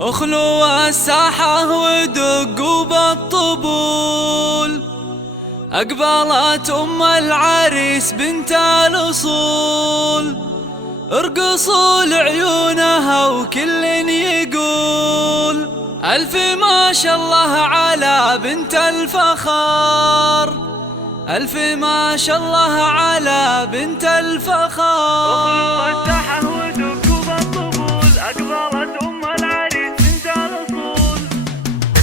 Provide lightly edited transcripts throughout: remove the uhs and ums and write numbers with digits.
اخلوا الساحة ودقوا بالطبول، أقبلت أم العريس بنت الأصول. ارقصوا لعيونها وكل يقول ألف ما شاء الله على بنت الفخار، ألف ما شاء الله على بنت الفخار.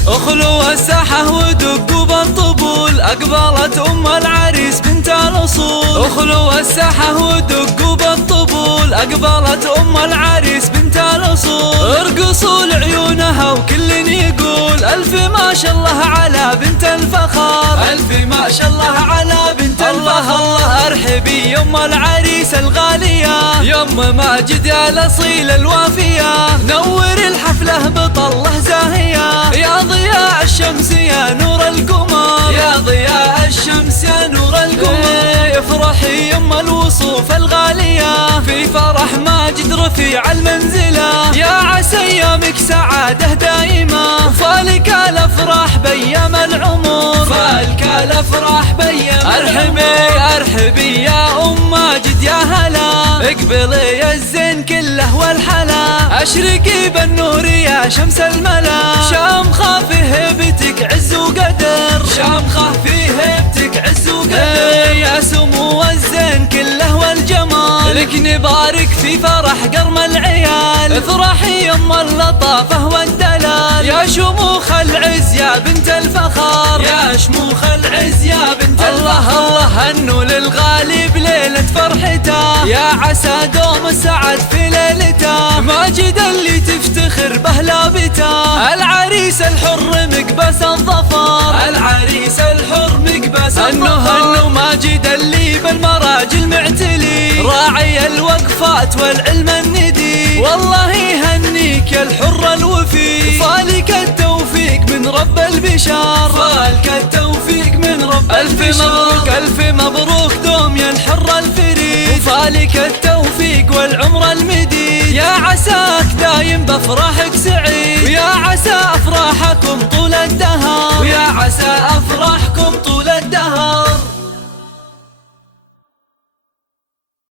اخلوا الساحة ودقوا بالطبول، أقبلت أم العريس بنت الأصول. اخلوا الساحة ودقوا بالطبول، أقبلت أم العريس بنت الأصول. ارقصوا لعيونها وكل يقول ألف ما شاء الله على بنت الفخار، ألف ما شاء الله على بنت الفخار. الله ارحبي يم العريس الغالية، يم ماجد يا الأصيل الوافية. نور الحفلة بطله زاهية، يا ضياء الشمس يا نور القمر، يا ضياء الشمس يا نور القمر. افرحي يم الوصوف الغالية، في فرح ماجد رفيع المنزلة. يا عسى ايامك سعادة دائمة، فالك الافراح بيام العمر، فالك الافراح بيام. ارحبي يا ام ماجد يا هلا، اقبلي الزين كله والحلا. اشرقي بالنور يا شمس الملا، شامخة في هيبتك عز وقدر، شامخة في هيبتك عز وقدر. يا سمو الزين كله والجمال، لك نبارك في فرح قرم العيال. افرحي يم اللطافة والدلال، يا شموخ العز يا بنت الفخار، يا شموخ العز يا بنت الفخار. الله هنوا للغالي بليلة فرحته، يا عسى دوم السعد في ليلته. ماجد اللي تفتخر به لابته، العريس الحر مقبس الظفر، العريس الحر مقبس الظفر. هنوا ماجد اللي بالمراجل معتلي، راعي الوقفات والعلم الندي. والله يهنيك يا الحر الوفي، فالك التوفيق من رب البشار، فالك التوفيق من رب البشار. ألف مبروك ألف مبروك دوم يا الحر الفريد، وفالك التوفيق والعمر المديد. يا عساك دايم بافراحك سعيد، ويا عسى افراحكم طول الدهر، ويا عسى افراحكم طول